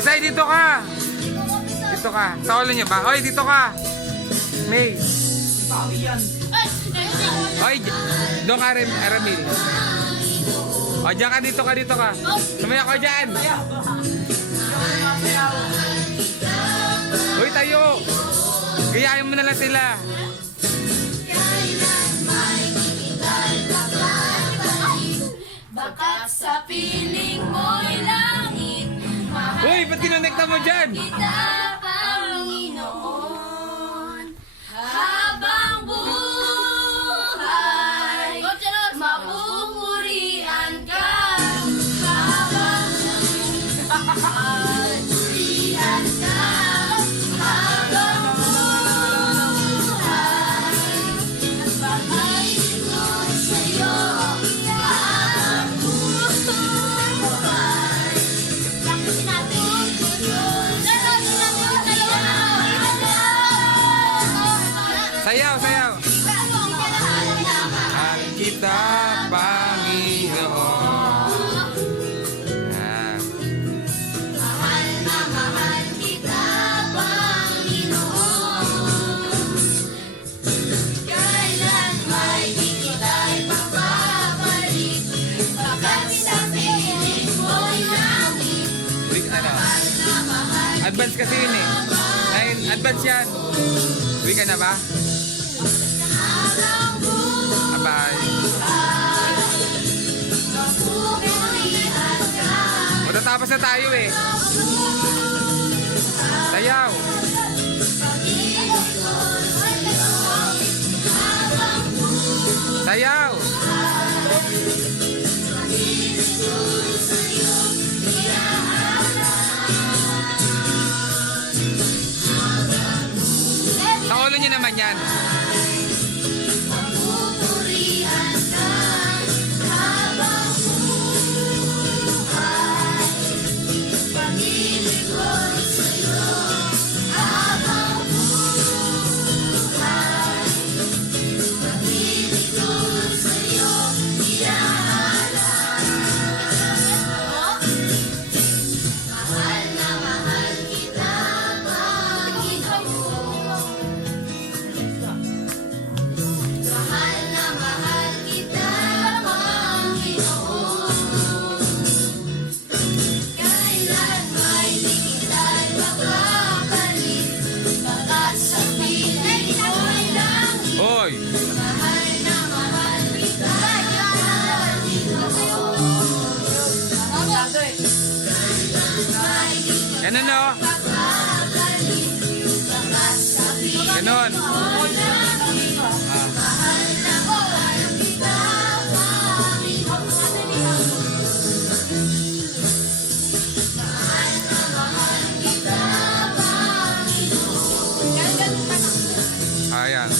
Bisay, dito ka. Dito ka. Sa ulo niyo ba? Hoy, dito ka. May. Hoy, doon ka rin, Aramil. O, dyan ka, dito ka. Sumaya ko dyan. Hoy, tayo. Gayahin mo na lang sila. Bakat sa piling mo'y langit, Hoy, ba't kinonekta mo dyan? kita, Panginoon. Habang buhay, mapupurian ka. Habang buhay, purihan ka. Habang buhay, at bahayin ko sa'yo. Habang buhay, bakit natin Sayaw, sayaw. Mahal kita, Panginoon. Yan. mahal na mahal kita, Panginoon. Kailan may di kita'y mapapalik, bakat sa piling mo'y langit. Uy, ano? Mahal na mahal Advance kasi yun eh. Ay, advance yan. Uwi ka na ba? habang buhay, Abay. mapupurihan ka. Matatapos na tayo eh. Sayaw. Sayaw. Sa ulo niyo naman yan. Mapupurihan ka habang buhay. Pag-ibig ko'y sa'yo habang buhay. Pag-ibig ko'y sa'yo iaalala. Mahal na mahal kita, Panginoon. Mahal na mahal kita, Panginoon. Kailan may di kita'y mapapalik, bakat sa piling mo'y langit. Hoy. Mahal na mahal kita, Panginoon. May di Ganun no? mapapalik, bakat sa piling Ganun. mo'y langit. Ah. Mahal na mahal kita, Panginoon. Mahal na mahal kita, Panginoon. Ayan.